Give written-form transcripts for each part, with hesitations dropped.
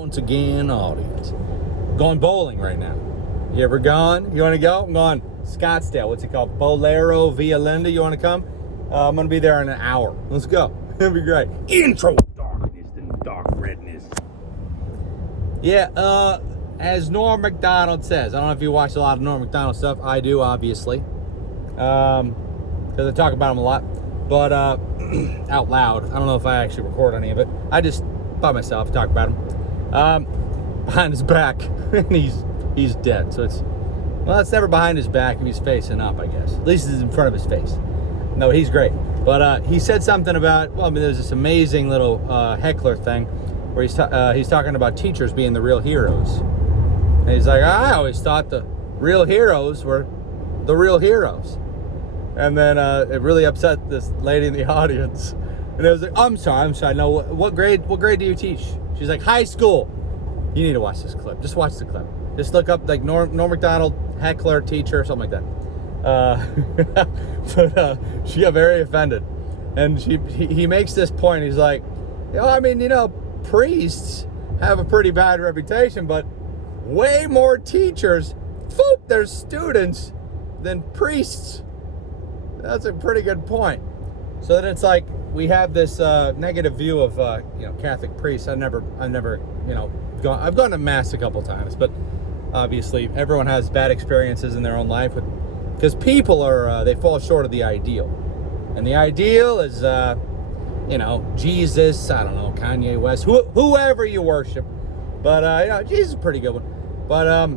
once again, audience. Going bowling right now. You ever gone? You want to go? I'm going Scottsdale. What's it called? Bolero Via Linda. You want to come? I'm going to be there in an hour. Let's go. It'll be great. Intro darkness and dark redness. Yeah, as Norm Macdonald says, I don't know if you watch a lot of Norm Macdonald stuff. I do, obviously. Because I talk about him a lot. But out loud. I don't know if I actually record any of it. I just, by myself, talk about him. Behind his back. And he's dead. So it's never behind his back if he's facing up, I guess. At least it's in front of his face. No, he's great. But he said something about, there's this amazing little heckler thing where he's talking about teachers being the real heroes. And he's like, I always thought the real heroes were the real heroes. And then it really upset this lady in the audience. And it was like, I'm sorry. No, what grade do you teach? She's like, high school. You need to watch this clip. Just watch the clip. Just look up like Norm Macdonald, heckler, teacher, something like that. But she got very offended. And he makes this point. He's like, priests have a pretty bad reputation, but way more teachers, there's students than priests. That's a pretty good point. So then it's like we have this negative view of Catholic priests. I've never gone. I've gone to mass a couple times, but obviously everyone has bad experiences in their own life because people are they fall short of the ideal, and the ideal is Jesus. I don't know, Kanye West, whoever you worship, but Jesus is a pretty good one. But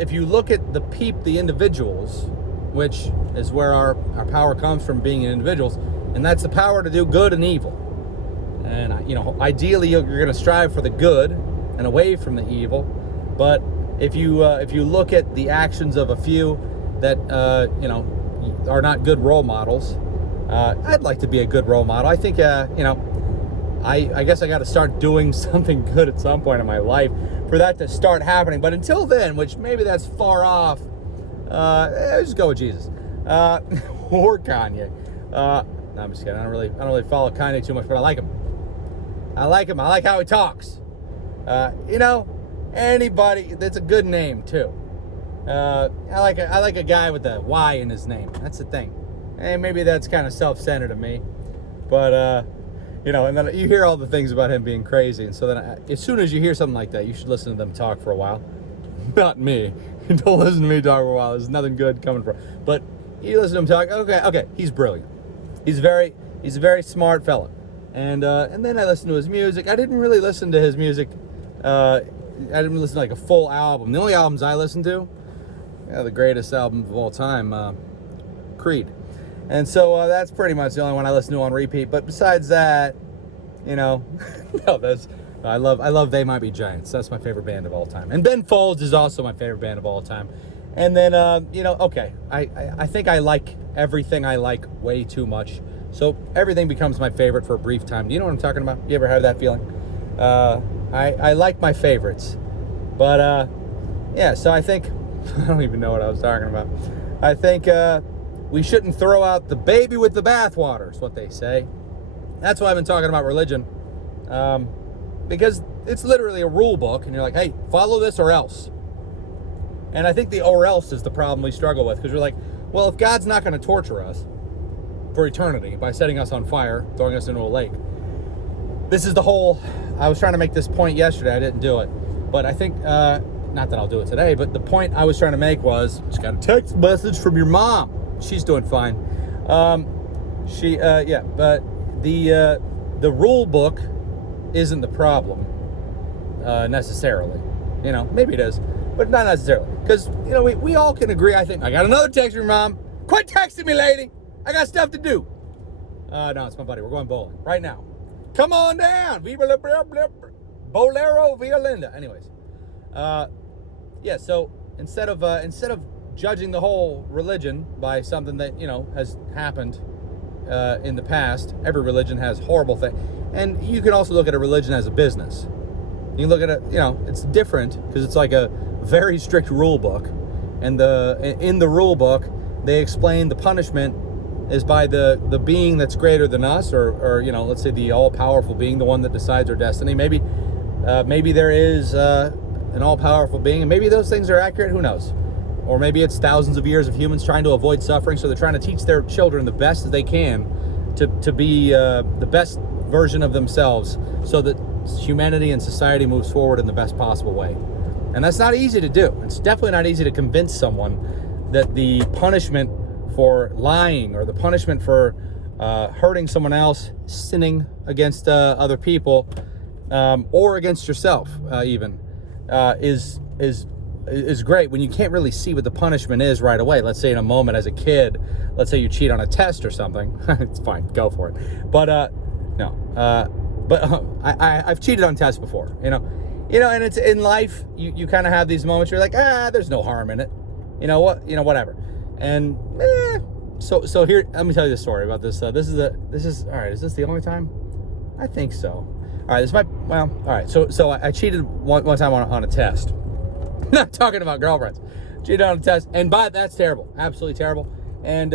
if you look at the individuals, which is where our power comes from, being individuals, and that's the power to do good and evil. And ideally you're going to strive for the good and away from the evil. But if you look at the actions of a few that are not good role models, I'd like to be a good role model. I think I guess I got to start doing something good at some point in my life for that to start happening. But until then, which maybe that's far off, just go with Jesus or Kanye. No, I'm just kidding. I don't really follow Kanye too much, but I like him. I like how he talks. Anybody that's a good name too. I like a guy with a Y in his name. That's the thing. And maybe that's kind of self-centered of me, but and then you hear all the things about him being crazy, and so then as soon as you hear something like that, you should listen to them talk for a while. Not me. Don't listen to me talk for a while. There's nothing good coming from. But you listen to him talk. Okay. He's brilliant. He's a very smart fella. And then I listened to his music. I didn't really listen to his music. I didn't listen to like a full album. The only albums I listened to, the greatest album of all time, Creed. And so that's pretty much the only one I listen to on repeat. But besides that, no, I love They Might Be Giants. That's my favorite band of all time. And Ben Folds is also my favorite band of all time. And then, I think I like everything I like way too much. So everything becomes my favorite for a brief time. Do you know what I'm talking about? You ever have that feeling? I like my favorites. But, so I think, I don't even know what I was talking about. I think we shouldn't throw out the baby with the bathwater, is what they say. That's why I've been talking about religion. Because it's literally a rule book, and you're like, hey, follow this or else. And I think the or else is the problem we struggle with, because you're like, well, if God's not going to torture us for eternity by setting us on fire, throwing us into a lake, this is the whole, I was trying to make this point yesterday, I didn't do it, but I think, not that I'll do it today, but the point I was trying to make was, just got a text message from your mom. She's doing fine. But the rule book isn't the problem necessarily. Maybe it is, but not necessarily. Because, we all can agree, I think. I got another text from your mom. Quit texting me, lady. I got stuff to do. No, it's my buddy. We're going bowling right now. Come on down. Bolero Via Linda. Anyways. So instead of judging the whole religion by something that, has happened in the past, every religion has horrible things. And you can also look at a religion as a business. You can look at it, it's different because it's like a very strict rule book. And in the rule book, they explain the punishment is by the being that's greater than us, or let's say the all-powerful being, the one that decides our destiny. Maybe there is an all-powerful being, and maybe those things are accurate. Who knows? Or maybe it's thousands of years of humans trying to avoid suffering, so they're trying to teach their children the best that they can to be the best version of themselves, so that humanity and society moves forward in the best possible way. And that's not easy to do. It's definitely not easy to convince someone that the punishment for lying, or the punishment for hurting someone else, sinning against other people, or against yourself even, is great when you can't really see what the punishment is right away. Let's say in a moment as a kid, let's say you cheat on a test or something. It's fine, go for it. But I've cheated on tests before, and it's in life, you kind of have these moments where you're like, there's no harm in it. Whatever. And so here, let me tell you the story about this. This is all right. Is this the only time? I think so. All right, all right. So I cheated one time on a test. Not talking about girlfriends. Cheated on a test, and that's terrible, absolutely terrible. And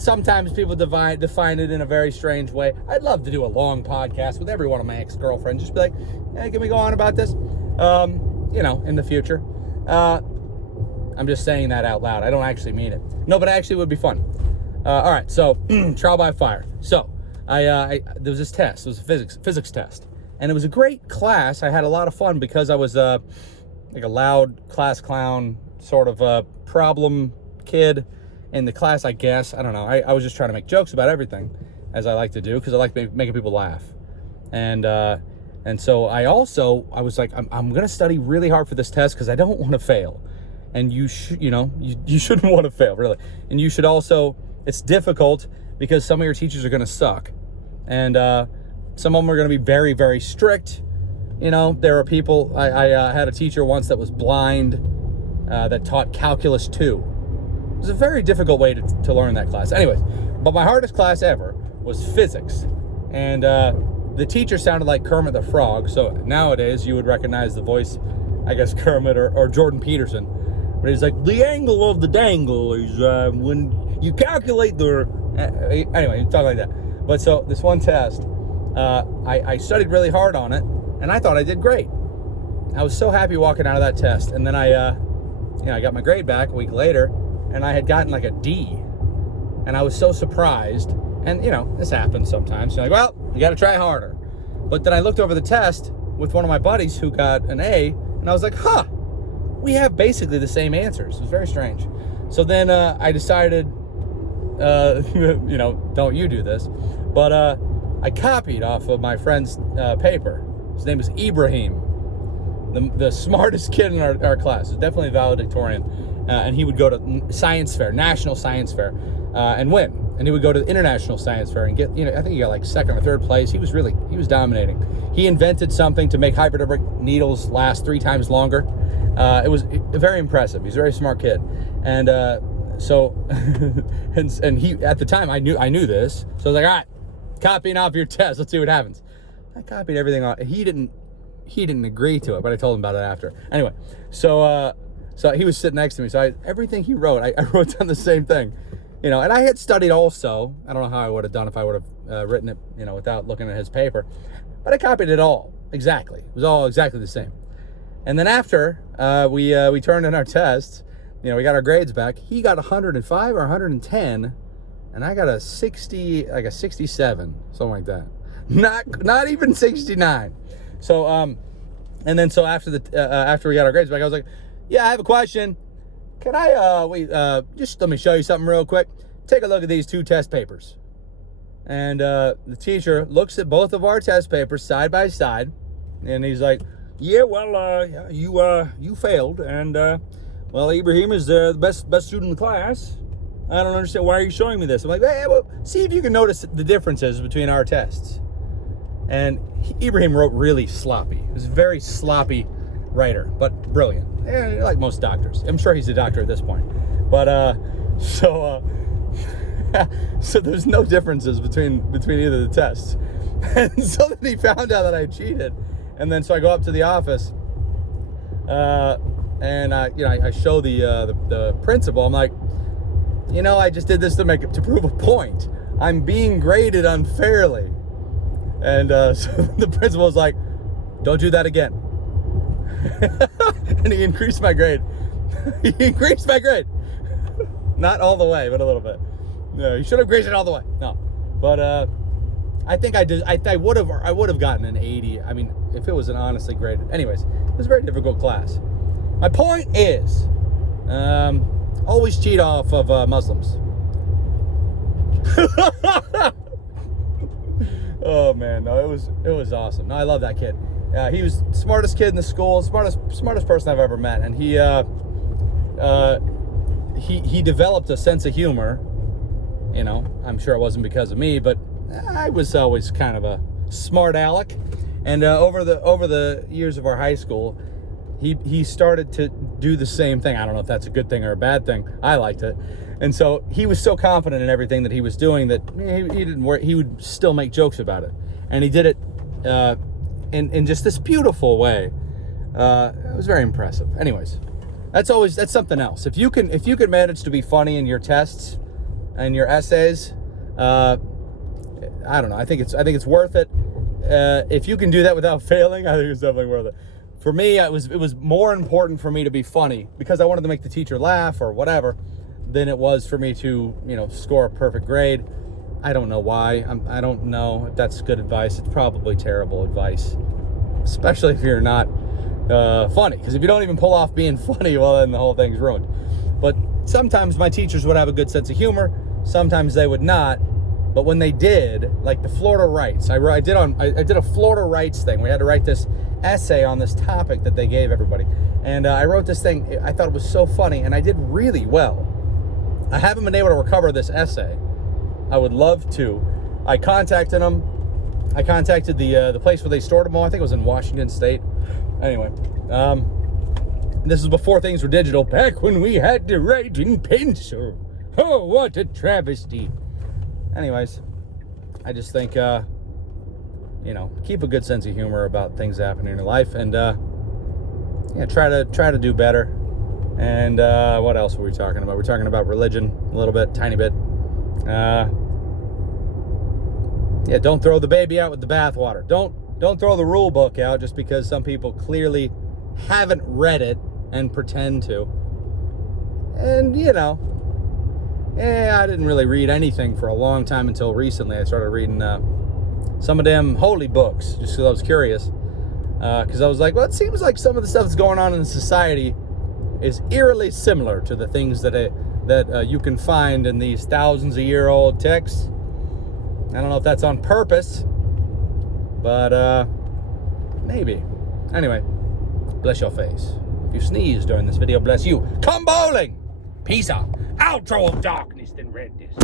sometimes people define it in a very strange way. I'd love to do a long podcast with every one of my ex-girlfriends. Just be like, hey, can we go on about this? In the future. I'm just saying that out loud. I don't actually mean it. No, but actually it would be fun. All right, so trial by fire. So there was this test. It was a physics test, and it was a great class. I had a lot of fun because I was like a loud class clown, sort of a problem kid in the class, I guess. I don't know. I was just trying to make jokes about everything, as I like to do, because I like making people laugh. And so I was like, I'm going to study really hard for this test because I don't want to fail. And you shouldn't want to fail, really. And you should also, it's difficult because some of your teachers are going to suck. And some of them are going to be very, very strict. There are people, I had a teacher once that was blind, that taught Calculus 2. It was a very difficult way to learn that class. Anyways, but my hardest class ever was physics. And the teacher sounded like Kermit the Frog. So nowadays you would recognize the voice, I guess, Kermit or Jordan Peterson. But he's like, the angle of the dangle is when you calculate the... Anyway, talk like that. But so this one test, I studied really hard on it, and I thought I did great. I was so happy walking out of that test. And then I got my grade back a week later, and I had gotten like a D. And I was so surprised. And, this happens sometimes. You're like, well, you got to try harder. But then I looked over the test with one of my buddies who got an A, and I was like, we have basically the same answers. It was very strange. So then I decided, don't you do this. But I copied off of my friend's paper. His name is Ibrahim, the smartest kid in our class. He's definitely a valedictorian. And he would go to science fair, national science fair, and win. And he would go to the international science fair and get, I think he got like second or third place. He was dominating. He invented something to make hypodermic needles last 3 times longer. It was very impressive. He's a very smart kid. And so, and he, at the time, I knew this. So I was like, all right, copying off your test. Let's see what happens. I copied everything off. He didn't agree to it, but I told him about it after. Anyway, so he was sitting next to me. So everything he wrote, I wrote down the same thing. And I had studied also. I don't know how I would have done if I would have written it, without looking at his paper. But I copied it all exactly. It was all exactly the same. And then after we turned in our tests, we got our grades back. He got 105 or 110, and I got a 60, like a 67, something like that. Not even 69. So and then so after we got our grades back, I was like, yeah, I have a question. Can I just let me show you something real quick. Take a look at these 2 test papers. And the teacher looks at both of our test papers side by side, and he's like, yeah, well, you failed, and well, Ibrahim is the best student in the class. I don't understand, why are you showing me this? I'm like, hey, well, see if you can notice the differences between our tests. And Ibrahim wrote really sloppy. He was a very sloppy writer, but brilliant. Like most doctors. I'm sure he's a doctor at this point. But so there's no differences between either of the tests. And so then he found out that I cheated. And then so I go up to the office, and I show the principal. I'm like, you know, I just did this to prove a point. I'm being graded unfairly. And so the principal was like, don't do that again. And he increased my grade. He increased my grade. Not all the way, but a little bit. No, you should have graded it all the way. No. But I think I did. I would have gotten an 80. I mean, if it was an honestly graded. Anyways, it was a very difficult class. My point is, always cheat off of Muslims. Oh man, no, it was awesome. No, I love that kid. He was the smartest kid in the school, smartest person I've ever met, and he developed a sense of humor. You know, I'm sure it wasn't because of me, but I was always kind of a smart aleck. And over the years of our high school, he started to do the same thing. I don't know if that's a good thing or a bad thing. I liked it. And so he was so confident in everything that he was doing that he didn't worry. He would still make jokes about it. And he did it in just this beautiful way. It was very impressive. Anyways, that's something else. If you can manage to be funny in your tests and your essays, I don't know. I think it's worth it. If you can do that without failing, I think it's definitely worth it. For me, it was more important for me to be funny because I wanted to make the teacher laugh or whatever than it was for me to, you know, score a perfect grade. I don't know why. I don't know if that's good advice. It's probably terrible advice, especially if you're not funny. Because if you don't even pull off being funny, well, then the whole thing's ruined. But sometimes my teachers would have a good sense of humor. Sometimes they would not. But when they did, like the Florida rights, I did a Florida rights thing. We had to write this essay on this topic that they gave everybody. And I wrote this thing. I thought it was so funny, and I did really well. I haven't been able to recover this essay. I would love to. I contacted them. I contacted the place where they stored them all. I think it was in Washington State. Anyway, this was before things were digital. Back when we had to write in pencil. Oh, what a travesty. Anyways, I just think, you know, keep a good sense of humor about things happening in your life, and yeah, try to do better. And what else were we talking about? We're talking about religion a little bit, tiny bit. Yeah, don't throw the baby out with the bathwater. Don't throw the rule book out just because some people clearly haven't read it and pretend to. And you know, I didn't really read anything for a long time until recently. I started reading some of them holy books just because I was curious. Because I was like, well, it seems like some of the stuff that's going on in society is eerily similar to the things that you can find in these thousands-of-year-old texts. I don't know if that's on purpose, but maybe. Anyway, bless your face. If you sneeze during this video, bless you. Come bowling! Peace out. Outro of darkness, then read this.